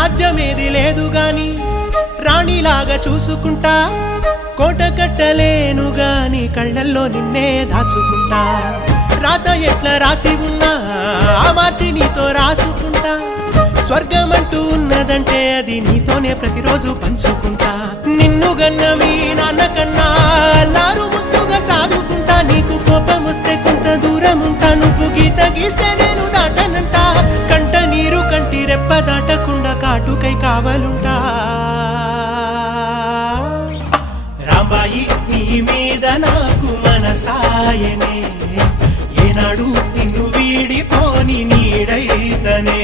రాజ్యమేది లేదు గాని రాణిలాగా చూసుకుంటా కోట కట్టలేను గాని కళ్ళల్లో నిన్నే దాచుకుంటా రాత ఎట్లా రాసి ఉన్నా ఆ మార్చి నీతో రాసుకుంటా స్వర్గమంటూ ఉన్నదంటే అది నీతోనే ప్రతిరోజు పంచుకుంటా నిన్ను గన్న మీ నాన్న కన్నా లారు ముద్దుగా సాదుకుంటా నీకు కోపం వస్తే కొంత దూరం ఉంటా నువ్వు గీత గీస్తే నేను దాటనంట కంట నీరు కంటి రెప్ప దాటకుండా కాటుకై కావలుంటా రాంబాయి నీ మీద నాకు మనసాయనే ఏనాడు నిన్ను వీడిపోని నీడైతనే